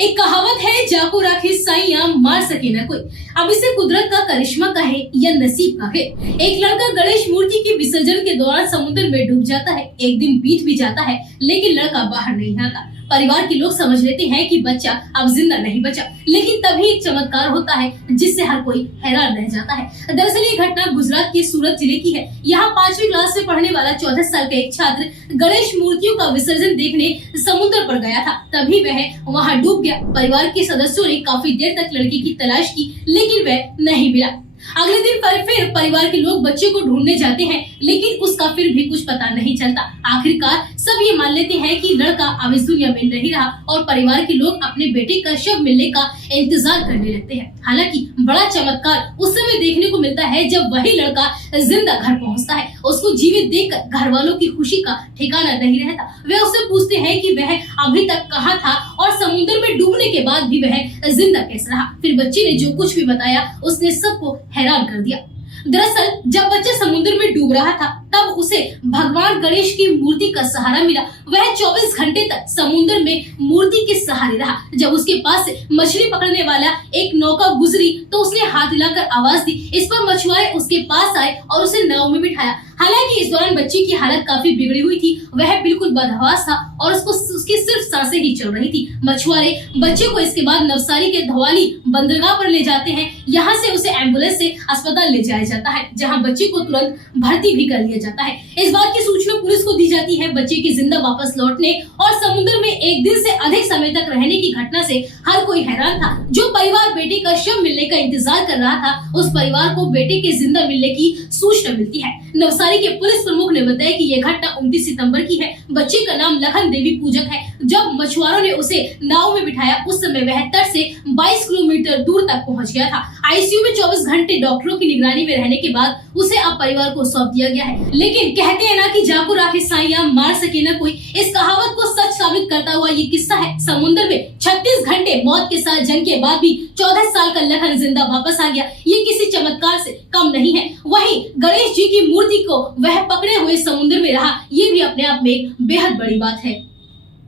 एक कहावत है, जाको राखे साइया मार सके न कोई। अब इसे कुदरत का करिश्मा कहे या नसीब कहे। एक लड़का गणेश मूर्ति के विसर्जन के दौरान समुद्र में डूब जाता है। एक दिन बीत भी जाता है, लेकिन लड़का बाहर नहीं आता। परिवार के लोग समझ लेते हैं कि बच्चा अब जिंदा नहीं बचा, लेकिन तभी एक चमत्कार होता है जिससे हर कोई हैरान रह जाता है। दरअसल ये घटना गुजरात के सूरत जिले की है। यहाँ 5वीं क्लास में पढ़ने वाला 14 साल का एक छात्र गणेश मूर्तियों का विसर्जन देखने समुद्र पर गया था। तभी वह वहाँ डूब गया। परिवार के सदस्यों ने काफी देर तक लड़के की तलाश की, लेकिन वह नहीं मिला। अगले दिन फिर परिवार के लोग बच्चे को ढूंढने जाते हैं, लेकिन उसका फिर भी कुछ पता नहीं चलता। आखिरकार सब ये मान लेते हैं कि लड़का अब इस दुनिया में नहीं रहा और परिवार के लोग अपने बेटे का शव मिलने का इंतजार करने लगते हैं। हालांकि बड़ा चमत्कार उस समय देखने को मिलता है जब वही लड़का जिंदा घर पहुंचता है। उसको जीवित देखकर घर वालों की खुशी का ठिकाना नहीं रहता। वे उससे पूछते हैं कि वह अभी तक कहाँ था और समुद्र में डूबने के बाद भी वह जिंदा कैसे रहा। फिर बच्चे ने जो कुछ भी बताया उसने सबको हैरान कर दिया। दरअसल जब बच्चा समुद्र में डूब रहा था, तब उसे भगवान गणेश की मूर्ति का सहारा मिला। वह 24 घंटे तक समुद्र में मूर्ति के सहारे रहा। जब उसके पास से मछली पकड़ने वाला एक नौका गुजरी तो उसने हाथ हिलाकर आवाज दी। इस पर मछुआरे उसके पास आए और उसे नाव में बिठाया। हालांकि इस दौरान बच्चे की हालत काफी बिगड़ी हुई थी। वह बिल्कुल बदहवास था और उसकी सिर्फ सांसें ही चल रही थी। मछुआरे बच्चे को इसके बाद नवसारी के धवाली बंदरगाह पर ले जाते हैं। यहाँ से उसे एम्बुलेंस से अस्पताल ले जाया जाता है, जहाँ बच्चे को तुरंत भर्ती भी कर लिया जाता है। इस बात की सूचना पुलिस को दी जाती है। बच्चे के जिंदा वापस लौटने और समुद्र में एक दिन से अधिक समय तक रहने की घटना से हर कोई हैरान था। जो परिवार बेटे का शव मिलने का इंतजार कर रहा था, उस परिवार को बेटे के जिंदा मिलने की सूचना मिलती है। नवसारी के पुलिस प्रमुख ने बताया कि यह घटना 29 सितंबर की है। बच्चे का नाम लखन देवी पूजक है। जब मछुआरों ने उसे नाव में बिठाया, उस समय वह तट से 22 किलोमीटर दूर तक पहुंच गया था। आईसीयू में 24 घंटे डॉक्टरों की निगरानी में रहने के बाद उसे अब परिवार को सौंप दिया गया है। लेकिन कहते हैं ना कि जाको राखे साइया मार सके न कोई। इस कहावत को सच साबित करता हुआ ये किस्सा है। समुद्र में 36 घंटे मौत के साथ जंग के बाद भी 14 साल का लखन जिंदा वापस आ गया। ये किसी चमत्कार से कम नहीं है। वहीं गणेश जी की मूर्ति को वह पकड़े हुए समुद्र में रहा, ये भी अपने आप में बेहद बड़ी बात है।